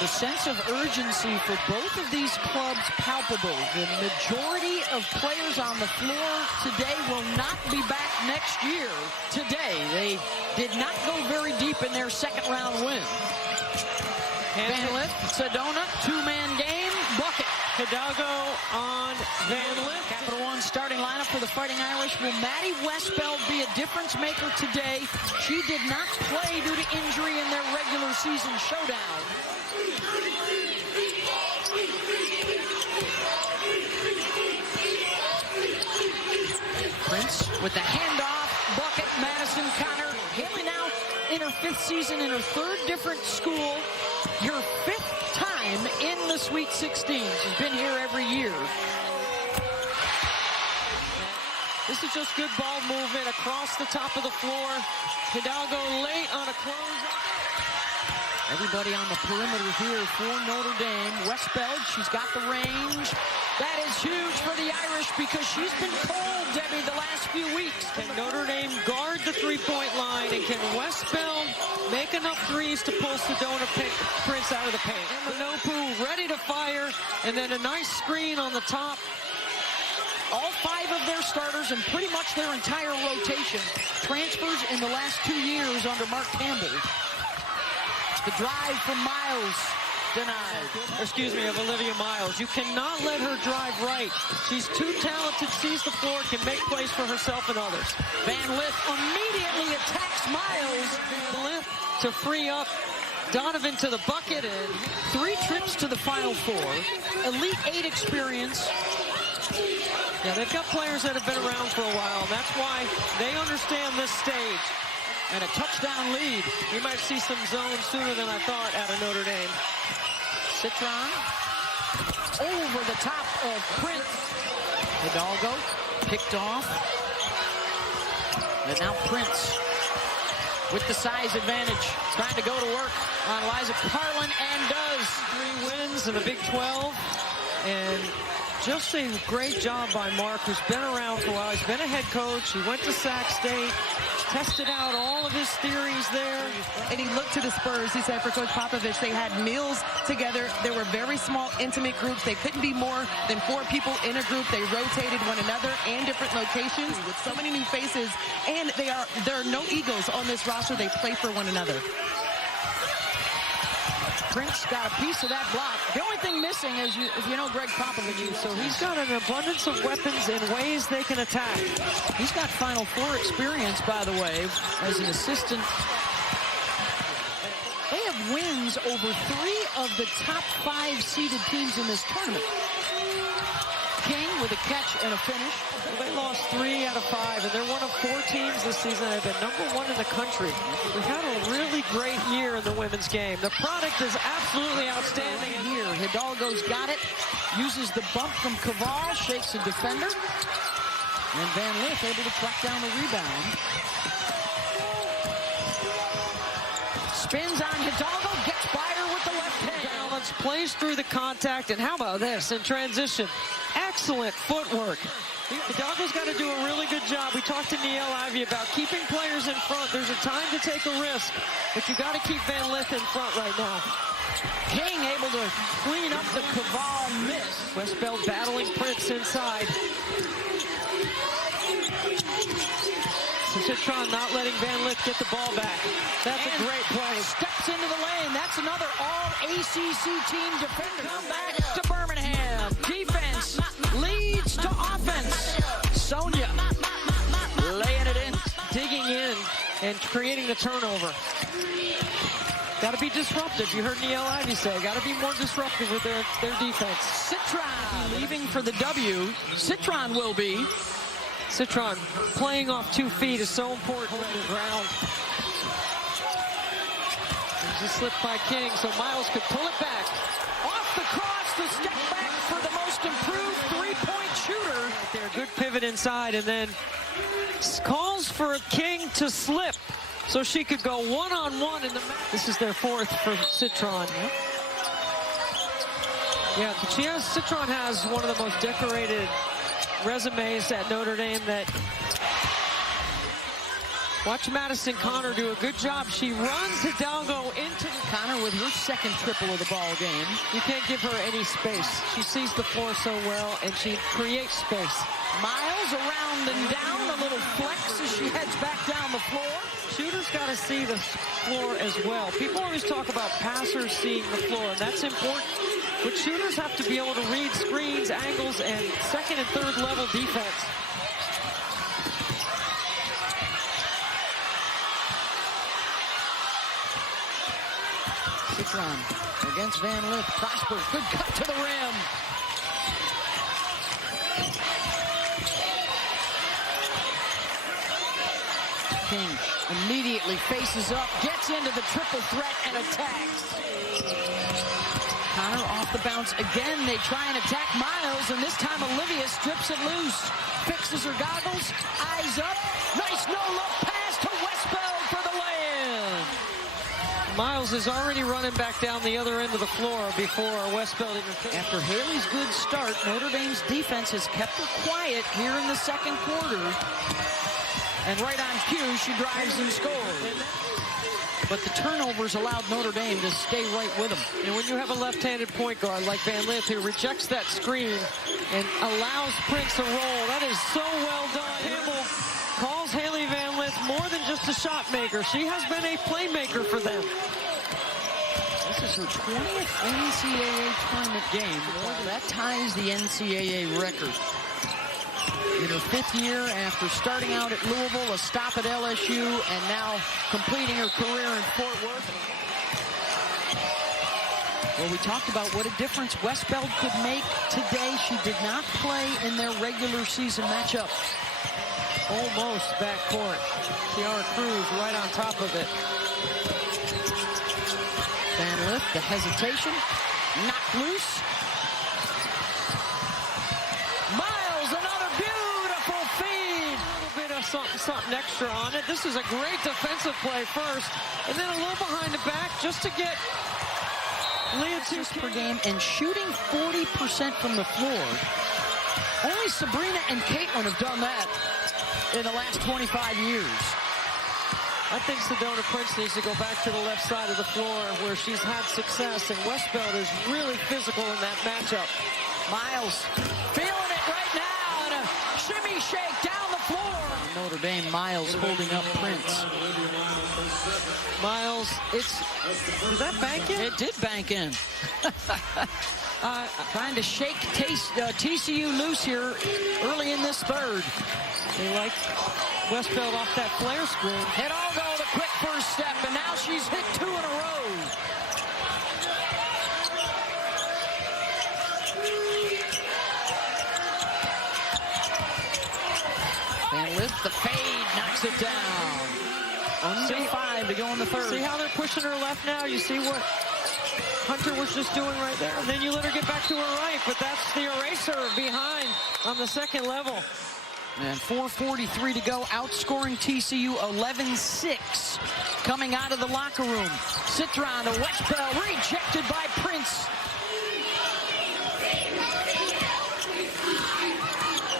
The sense of urgency for both of these clubs palpable. The majority of players on the floor today will not be back next year. Today, they did not go very deep in their second round win. Van Lith, Sedona, two-man game, bucket. Hidalgo on Van Lith. Capital One starting lineup for the Fighting Irish. Will Maddie Westbeld be a difference maker today? She did not play due to injury in their regular season showdown. Prince with the handoff, bucket, Madison Connor. Haley now in her 5th season in her 3rd different school. Her 5th time in the Sweet 16. She's been here every year. This is just good ball movement across the top of the floor. Hidalgo late on a close. Everybody on the perimeter here for Notre Dame. Westbeld, she's got the range. That is huge for the Irish because she's been cold, Debbie, the last few weeks. Can Notre Dame guard the three-point line, and can Westbeld make enough threes to pull Sedona Prince out of the paint? And Manopu ready to fire, and then a nice screen on the top. All 5 of their starters and pretty much their entire rotation transfers in the last 2 years under Mark Campbell. The drive from Miles, denied. Excuse me, of Olivia Miles. You cannot let her drive right. She's too talented, sees the floor, can make plays for herself and others. Van Lith immediately attacks Miles. Van Lith to free up Donovan to the bucket. And 3 trips to the Final Four. Elite 8 experience. Yeah, they've got players that have been around for a while, and that's why they understand this stage. And a touchdown lead. We might see some zones sooner than I thought out of Notre Dame. Citron over the top of Prince. Hidalgo picked off. And now Prince with the size advantage, trying to go to work on Liza Carlin, and does. 3 wins in the Big 12. And just a great job by Mark, who's been around for a while. He's been a head coach. He went to Sac State, tested out all of his theories there. And he looked to the Spurs. He said for Coach Popovich, they had meals together. There were very small, intimate groups. They couldn't be more than 4 people in a group. They rotated one another and different locations with so many new faces. And there are no egos on this roster. They play for one another. Prince got a piece of that block. The only thing missing is, if you know Greg Popovich, so he's got an abundance of weapons and ways they can attack. He's got Final Four experience, by the way, as an assistant. They have wins over 3 of the top 5 seeded teams in this tournament. King with a catch and a finish. Well, they lost 3 out of 5, and they're one of 4 teams this season that have been #1 in the country. We've had a really great year in the women's game. The product is absolutely outstanding. Here, Hidalgo's got it. Uses the bump from Caval, shakes a defender. And Van Lith able to track down the rebound. Spins on Hidalgo, gets by her with the left hand. Balance, plays through the contact, and how about this in transition? Excellent footwork. Hidalgo's got to do a really good job. We talked to Niele Ivey about keeping players in front. There's a time to take a risk, but you got to keep Van Lith in front right now. King able to clean up the Caval miss. Westbeld battling Prince inside. Citron not letting Van Lith get the ball back. That's a great play. Steps into the lane. That's another all-ACC team defender. Come back to Birmingham. Defense leads to offense. Sonia laying it in. Digging in and creating the turnover. Got to be disruptive. You heard Niele Ivey say, got to be more disruptive with their defense. Citron leaving for the W. Citron will be. Citron playing off 2 feet is so important on the ground. There's a slip by King, so Miles could pull it back. Off the cross, the step back for the most improved three-point shooter. Right there, good pivot inside, and then calls for King to slip so she could go one-on-one in the match. This is their 4th for Citron. Yeah, Citron has one of the most decorated resumes at Notre Dame. That watch Madison Connor do a good job. She runs Hidalgo into the Connor with her second triple of the ball game. You can't give her any space. She sees the floor so well, and she creates space. Miles around and down, a little flex as she heads back down the floor. Shooters got to see the floor as well. People always talk about passers seeing the floor, and that's important. But shooters have to be able to read screens, angles, and second and third level defense. Citron against Van Lith. Prosper, good cut to the rim. King immediately faces up, gets into the triple threat and attacks. Connor off the bounce again. They try and attack Miles, and this time Olivia strips it loose. Fixes her goggles, eyes up. Nice no-look pass to Westbeld for the lay-in. Miles is already running back down the other end of the floor before Westbeld even finished. After Haley's good start, Notre Dame's defense has kept her quiet here in the second quarter. And right on cue, she drives and scores. But the turnovers allowed Notre Dame to stay right with them. And when you have a left-handed point guard like Van Lith who rejects that screen and allows Prince to roll, that is so well done. Campbell calls Haley Van Lith more than just a shot maker. She has been a playmaker for them. This is her 20th NCAA tournament game. That ties the NCAA record. In her 5th year after starting out at Louisville, a stop at LSU, and now completing her career in Fort Worth. Well, we talked about what a difference Westbeld could make today. She did not play in their regular season matchup. Almost backcourt. Tiara Cruz right on top of it. Van Lith, the hesitation, knocked loose. Miles, another beautiful feed. A little bit of something extra on it. This is a great defensive play first, and then a little behind the back just to get Leah per game and shooting 40% from the floor. Only Sabrina and Caitlin have done that in the last 25 years. I think Sedona Prince needs to go back to the left side of the floor where she's had success, and Westbeld is really physical in that matchup. Miles feeling it right now, and a shimmy shake down the floor. Notre Dame, Miles holding up Prince. Miles, did that bank in? It did bank in. Trying to shake TCU loose here early in this third. They like Westbeld off that flare screen. Hidalgo, the quick first step, and now she's hit 2 in a row. Van Lith, the fade, knocks it down. Under 5 to go in the third. See how they're pushing her left now? You see what Hunter was just doing right there? And then you let her get back to her right, but that's the eraser behind on the second level. And 4:43 to go, outscoring TCU 11-6. Coming out of the locker room. Citron to Westbeld, rejected by Prince.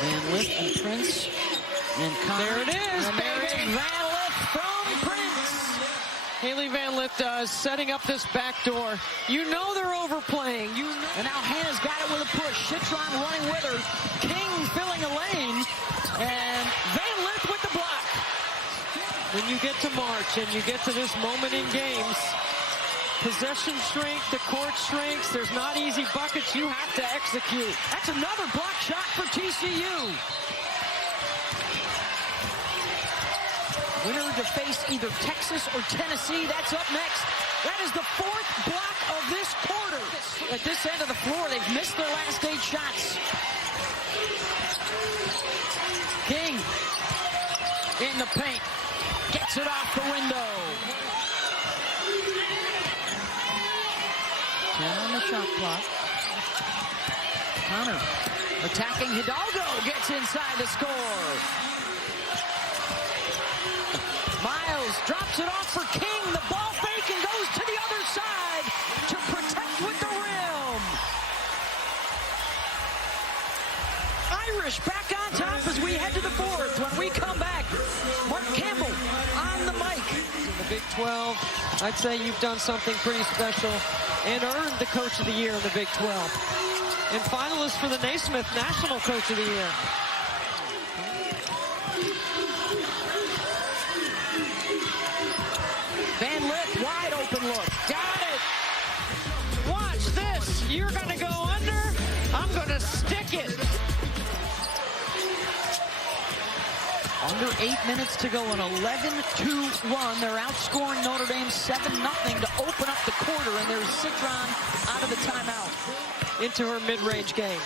Van Lith and Prince. And there it is. And there is Van Lith from Prince. Haley Van Lith setting up this back door. You know they're overplaying. You know. And now Hannah's got it with a push. Citron running with her. King filling a lane. And Van Lith with the block. When you get to March and you get to this moment in games, possession strength, the court strengths, there's not easy buckets. You have to execute. That's another block shot for TCU. Winner to face either Texas or Tennessee. That's up next. That is the 4th block of this quarter. At this end of the floor, they've missed their last 8 shots. King in the paint. Gets it off the window. 10 on the shot clock. Connor attacking Hidalgo. Gets inside to score. Miles drops it off for King. The ball fake and goes to the other side to protect with the rim. Irish back on top as we head to the 4th. When we come back, Mark Campbell on the mic. In the Big 12, I'd say you've done something pretty special and earned the Coach of the Year in the Big 12. And finalist for the Naismith National Coach of the Year. Van Lith, wide open look. Got it. Watch this. You're going to go under. I'm going to stick it. Under 8 minutes to go, an 11-2 run. They're outscoring Notre Dame 7-0 to open up the quarter, and there's Citron out of the timeout. Into her mid-range game.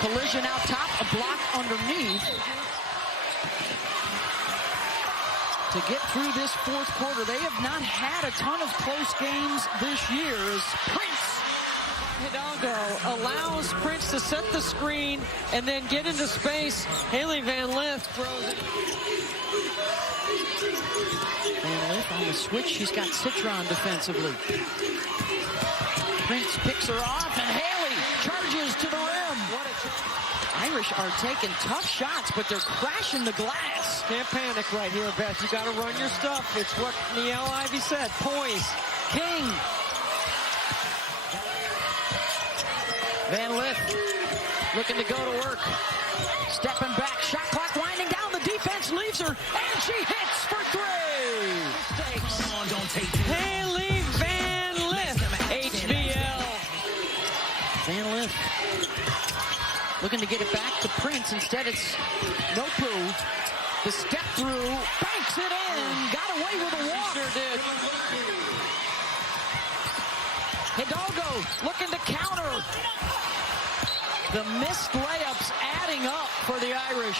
Collision out top, a block underneath. To get through this fourth quarter, they have not had a ton of close games this year as Prince Hidalgo allows Prince to set the screen and then get into space. Haley Van Lith throws it. Van Lith on the switch. She's got Citron defensively. Prince picks her off, and Haley charges to the rim. Irish are taking tough shots, but they're crashing the glass. Can't panic right here, Beth. You got to run your stuff. It's what Niele Ivey said. Poise. King. Van Lith looking to go to work. Stepping back. Shot clock winding down. The defense leaves her, and she hits for three. Haley Van Lith, HVL. Van Lith looking to get it back to Prince. Instead, it's Nopu. The step through, banks it in, got away with a walk. Sure did. Hidalgo looking to counter. The missed layups adding up for the Irish.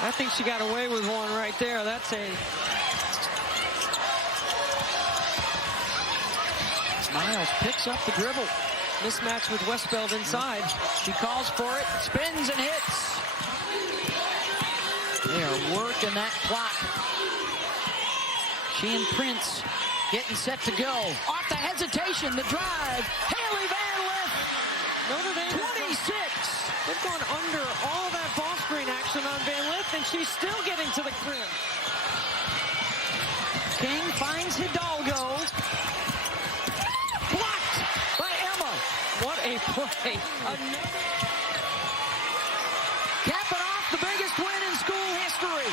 I think she got away with one right there. That's a... Miles picks up the dribble. Mismatch with Westbeld inside. She calls for it, spins and hits. They are working that clock. She and Prince getting set to go. Off the hesitation, the drive. Haley Van Lith. Notre Dame 26. They've gone under all that ball screen action on Van Lith, and she's still getting to the rim. King finds Hidalgo. Blocked by Emma. What a play. Capping off the biggest win in school history.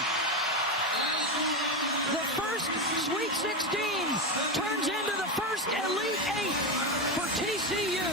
The first Sweet 16 turns into the first Elite 8 for TCU.